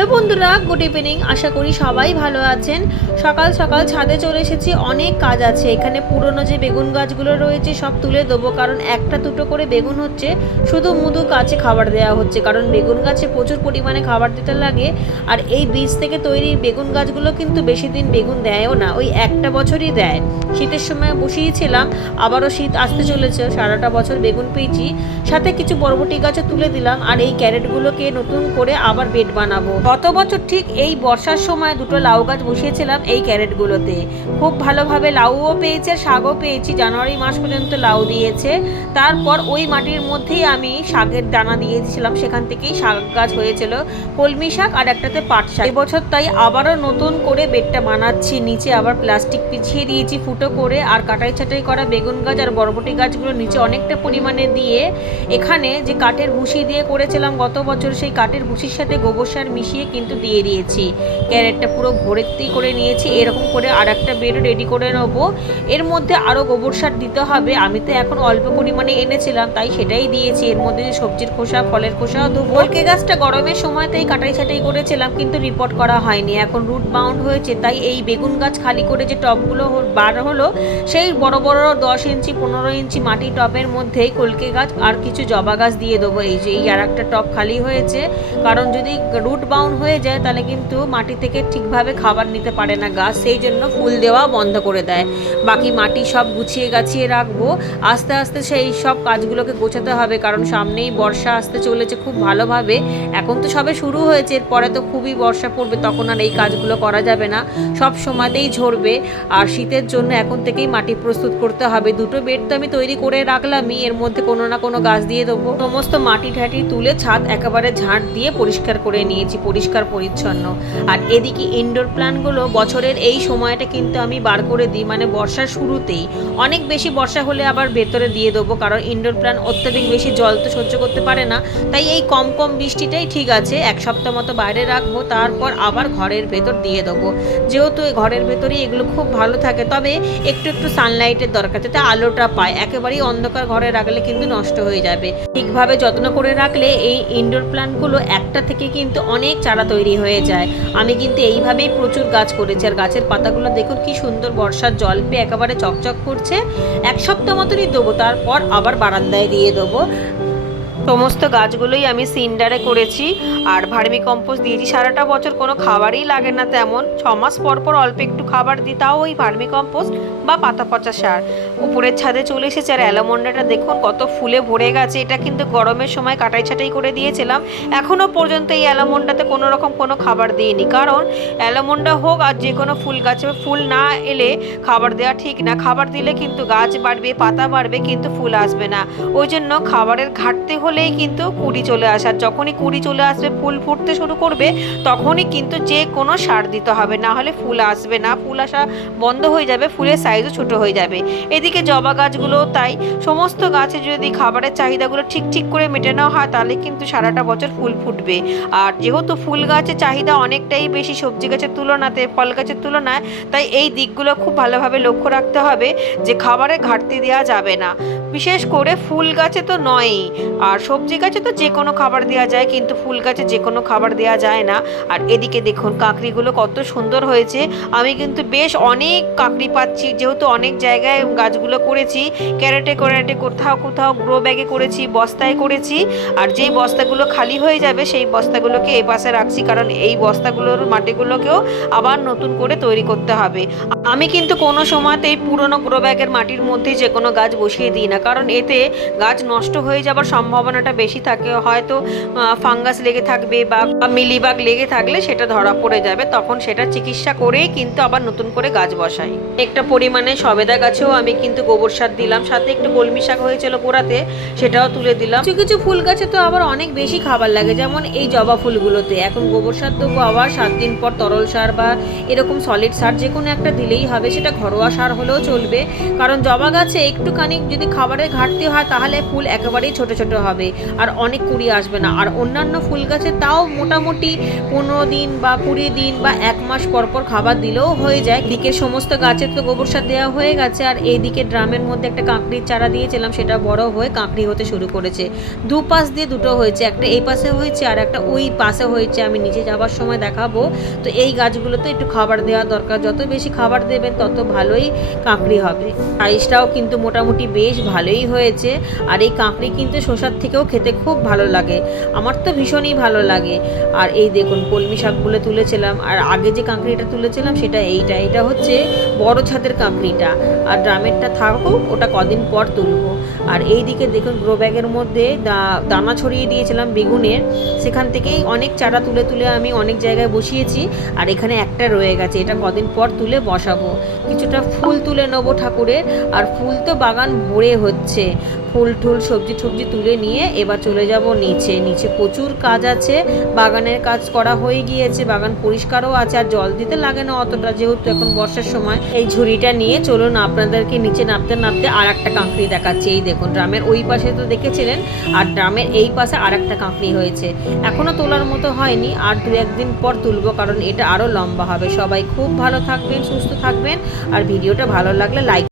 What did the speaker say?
Hello বন্ধুরা, good evening. আশা করি সবাই ভালো আছেন। সকাল সকাল ছাদে চলে এসেছি। অনেক কাজ আছে এখানে। পুরনো যে বেগুন গাছগুলো রয়েছে সব তুলে দেবো, কারণ একটা দুটো করে বেগুন হচ্ছে, শুধু মুধু গাছে খাবার দেওয়া হচ্ছে, কারণ বেগুন গাছে প্রচুর পরিমাণে খাবার দিতে লাগে। আর এই বীজ থেকে তৈরি বেগুন গাছগুলো কিন্তু বেশি দিন বেগুন দেয়ও না, ওই একটা বছরই দেয়। শীতের সময় বসিয়েছিলাম, আবারও শীত আসতে চলেছে, সারাটা বছর বেগুন পেয়েছি। সাথে কিছু বরবটি গাছও তুলে দিলাম। আর এই ক্যারেটগুলোকে নতুন করে আবার বেড বানাবো। গত বছর ঠিক এই বর্ষার সময় দুটো লাউ গাছ বসিয়েছিলাম এই ক্যারেটগুলোতে। খুব ভালোভাবে লাউও পেয়েছে, শাকও পেয়েছি। জানুয়ারি মাস পর্যন্ত লাউ দিয়েছে। তারপর ওই মাটির মধ্যেই আমি শাকের দানা দিয়েছিলাম, সেখান থেকেই শাক গাছ হয়েছিল, কলমি শাক আর একটাতে পাট শাক। এবছর তাই আবারও নতুন করে বেডটা বানাচ্ছি। নিচে আবার প্লাস্টিক বিছিয়ে দিয়েছি ফুটো করে, আর কাটাই ছাটাই করা বেগুন গাছ আর বরবটি গাছগুলো নিচে অনেকটা পরিমাণে দিয়ে, এখানে যে কাঠের ভুসি দিয়ে করেছিলাম গত বছর, সেই কাঠের ভুসির সাথে গোবর সার মিশিয়ে কিন্তু দিয়ে দিয়েছি। ক্যারেটটা পুরো ভর্তি করে নিয়েছি। এরকম করে আর একটা বেড রেডি করে নেবো। এর মধ্যে আরও গোবর সার দিতে হবে। আমি তো এখন অল্প পরিমাণে এনেছিলাম, তাই সেটাই দিয়েছি। এর মধ্যে যে সবজির খোসা, ফলের খোসাও দেবো। কলকে গাছটা গরমের সময়তেই কাটাই ছাটাই করেছিলাম, কিন্তু রিপোর্ট করা হয়নি। এখন রুট বাউন্ড হয়েছে, তাই এই বেগুন গাছ খালি করে যে টবগুলো বার হলো, সেই বড় বড় 10 ইঞ্চি 15 ইঞ্চি মাটি টবের মধ্যেই কলকে গাছ আর কিছু জবা গাছ দিয়ে দেবো। এই যে এই আর একটা টব খালি হয়েছে, কারণ যদি রুট বাউন্ড হয়ে যায় তাহলে কিন্তু মাটি থেকে ঠিকভাবে খাবার নিতে পারে না গাছ, সেই জন্য ফুল দেওয়া বন্ধ করে দেয়। বাকি মাটি সব গুছিয়ে গাছিয়ে রাখবো। আস্তে আস্তে সেই সব কাজগুলোকে গোছাতে হবে, কারণ সামনেই বর্ষা আসতে চলেছে খুব ভালোভাবে। এখন তো সবে শুরু হয়েছে, এরপরে তো খুবই বর্ষা পড়বে, তখন আর এই কাজগুলো করা যাবে না, সব সময়তেই ঝরবে। আর শীতের জন্য এখন থেকেই মাটি প্রস্তুত করতে হবে। দুটো বেড তো আমি তৈরি করে রাখলামই, এর মধ্যে কোনো না কোনো গাছ দিয়ে দেবো। সমস্ত মাটি ঠাটি তুলে ছাদ একেবারে ঝাঁট দিয়ে পরিষ্কার করে নিয়েছি, পরিষ্কার পরিচ্ছন্ন। আর এদিকে ইনডোর প্ল্যান্টগুলো বছরের এই সময়টা কিন্তু আমি বার করে দিই, মানে বর্ষার শুরুতেই। অনেক বেশি বর্ষা হলে আবার ভেতরে দিয়ে দেবো, কারণ ইনডোর প্ল্যান্ট অত্যধিক বেশি জল তো সহ্য করতে পারে না। তাই এই কম কম বৃষ্টিটাই ঠিক আছে, এক সপ্তাহ মতো বাইরে রাখবো, তারপর আবার ঘরের ভেতর দিয়ে দেবো। যেহেতু ঘরের ভেতরেই এগুলো খুব ভালো থাকে, তবে একটু একটু সানলাইটের দরকার, যাতে আলোটা পায়। একেবারেই অন্ধকার ঘরে রাখলে কিন্তু নষ্ট হয়ে যাবে। ঠিকভাবে যত্ন করে রাখলে এই ইনডোর প্ল্যান্টগুলো একটা থেকে কিন্তু অনেক চারা তৈরি হয়ে যায়। আমি কিন্তু এইভাবেই প্রচুর গাছ করেছি। আর গাছের পাতাগুলো দেখুন কি সুন্দর বর্ষার জল পেয়ে একেবারে চকচক করছে। এক সপ্তাহ মতনই দেবো, তারপর আবার বারান্দায় দিয়ে দেবো। সমস্ত গাছগুলোই আমি সিন্ডারে করেছি, আর ভার্মি কম্পোস্ট দিয়েছি। সারাটা বছর কোনো খাবারই লাগে না তেমন, 6 মাস পর পর অল্প একটু খাবার দিই, তাও ওই ভার্মি কম্পোস্ট বা পাতা পচা সার। উপরের ছাদে চলে এসেছে। আর অ্যালোমন্ডাটা দেখুন কত ফুলে ভরে গেছে। এটা কিন্তু গরমের সময় কাটাই ছাটাই করে দিয়েছিলাম। এখনও পর্যন্ত এই অ্যালোমন্ডাতে কোনো রকম কোনো খাবার দিইনি, কারণ অ্যালোমন্ডা হোক আর যে কোনো ফুল গাছে ফুল না এলে খাবার দেওয়া ঠিক না। খাবার দিলে কিন্তু গাছ বাড়বে, পাতা বাড়বে, কিন্তু ফুল আসবে না। ওই জন্য খাবারের ঘাটতি হলেই কিন্তু কুড়ি চলে আসার, যখনই কুড়ি চলে আসবে, ফুল ফুটতে শুরু করবে, তখনই কিন্তু যে কোনো সার দিতে হবে, না হলে ফুল আসবে না, ফুল আসা বন্ধ হয়ে যাবে, ফুলের সাইজও ছোট হয়ে যাবে। এদিকে জবা গাছগুলোও তাই। সমস্ত গাছে যদি খাবারের চাহিদাগুলো ঠিক ঠিক করে মেটানো হয়, তাহলে কিন্তু সারাটা বছর ফুল ফুটবে। আর যেহেতু ফুল গাছের চাহিদা অনেকটাই বেশি সবজি গাছের তুলনাতে, ফল গাছের তুলনায়, তাই এই দিকগুলো খুব ভালোভাবে লক্ষ্য রাখতে হবে যে খাবারের ঘাটতি দেওয়া যাবে না। বিশেষ করে ফুল গাছে তো নয়ই, আর সবজি গাছে তো যে কোনো খাবার দেওয়া যায়, কিন্তু ফুল গাছে যে কোনো খাবার দেওয়া যায় না। আর এদিকে দেখুন কাঁকড়িগুলো কত সুন্দর হয়েছে। আমি কিন্তু বেশ অনেক কাঁকড়ি পাচ্ছি, যেহেতু অনেক জায়গায় গাছগুলো করেছি। ক্যারেটে ক্যারেটে, কোথাও কোথাও গ্রো ব্যাগে করেছি, বস্তায় করেছি। আর যেই বস্তাগুলো খালি হয়ে যাবে, সেই বস্তাগুলোকে এই পাশে রাখছি, কারণ এই বস্তাগুলোর মাটিগুলোকেও আবার নতুন করে তৈরি করতে হবে। আমি কিন্তু কোনো সময়তেই পুরনো গ্রো ব্যাগের মাটির মধ্যে যে কোনো গাছ বসিয়ে দিই না, কারণ এতে গাছ নষ্ট হয়ে যাবার সম্ভাবনাটা বেশি থাকে। হয়তো ফাঙ্গাস লেগে থাকবে বা মিলিবাগ লেগে থাকলে সেটা ধরা পড়ে যাবে, তখন সেটা চিকিৎসা করেই কিন্তু আবার নতুন করে গাছ বসাই। একটা পরিমাণে সবেদা গাছেও আমি কিন্তু গোবর সার দিলাম, সাথে একটু কলমি শাক হয়েছিল গোড়াতে, সেটাও তুলে দিলাম। কিছু কিছু ফুল গাছে তো আবার অনেক বেশি খাবার লাগে, যেমন এই জবা ফুলগুলোতে এখন গোবর সার দেবো, আবার 7 দিন পর তরল সার বা এরকম সলিড সার যে কোনো একটা দিলে দিলেই হবে, সেটা ঘরোয়া সার হলেও চলবে। কারণ জবা গাছে একটুখানি যদি খাবারের ঘাটতি হয় তাহলে ফুল একেবারেই ছোট ছোট হবে আর অনেক কুড়ি আসবে না। আর অন্যান্য ফুল গাছে তাও মোটামুটি 15 দিন বা 20 দিন বা 1 মাস পর পর খাবার দিলেও হয়ে যায়। দিকে সমস্ত গাছের তো গোবর সার দেওয়া হয়ে গেছে, আর এইদিকে ড্রামের মধ্যে একটা কাঁকড়ির চারা দিয়েছিলাম, সেটা বড় হয়ে কাঁকড়ি হতে শুরু করেছে। দুপাশ দিয়ে দুটো হয়েছে, একটা এই পাশে হয়েছে আর একটা ওই পাশে হয়েছে, আমি নিচে যাবার সময় দেখাবো। তো এই গাছগুলোতে একটু খাবার দেওয়া দরকার, যত বেশি খাবার দেবেন তত ভালোই কাঁকড়ি হবে। সাইজটাও কিন্তু মোটামুটি বেশ ভালোই হয়েছে। আর এই কাঁকড়ি কিন্তু শসার থেকেও খেতে খুব ভালো লাগে, আমার তো ভীষণই ভালো লাগে। আর এই দেখুন কলমি শাকগুলো তুলেছিলাম, আর আগে যে কাঁকড়িটা তুলেছিলাম সেটা এটা হচ্ছে বড় ছাদের কাঁকড়িটা। আর ড্রামেরটা থাকুক, ওটা কদিন পর তুলবো। আর এই দিকে দেখুন গ্রো ব্যাগের মধ্যে দানা ছড়িয়ে দিয়েছিলাম বেগুনের, সেখান থেকেই অনেক চারা তুলে তুলে আমি অনেক জায়গায় বসিয়েছি। আর এখানে একটা রয়ে গেছে, এটা কদিন পর তুলে বসাবো। কিছুটা ফুল তুলে নেবো ঠাকুরের, আর ফুল তো বাগান ভরে হচ্ছে। ফুল টুল সবজি টবজি তুলে নিয়ে এবার চলে যাব নিচে। নিচে প্রচুর কাজ আছে, বাগানের কাজ করা হয়ে গিয়েছে, বাগান পরিষ্কারও আছে, আর জল দিতে লাগে না অতটা, যেহেতু এখন বর্ষার সময়। এই ঝুড়িটা নিয়ে চলুন আপনাদেরকে নিচে নামতে নামতে আর একটা কাঁকড়ি দেখাচ্ছি। এই দেখুন ড্রামের ওই পাশে তো দেখেছিলেন, আর ড্রামের এই পাশে আর একটা কাঁকড়ি হয়েছে। এখনো তোলার মতো হয়নি, আর 2-1 দিন পর তুলবো, কারণ এটা আরও লম্বা হবে। সবাই খুব ভালো থাকবেন, সুস্থ থাকবেন, আর ভিডিওটা ভালো লাগলে লাইক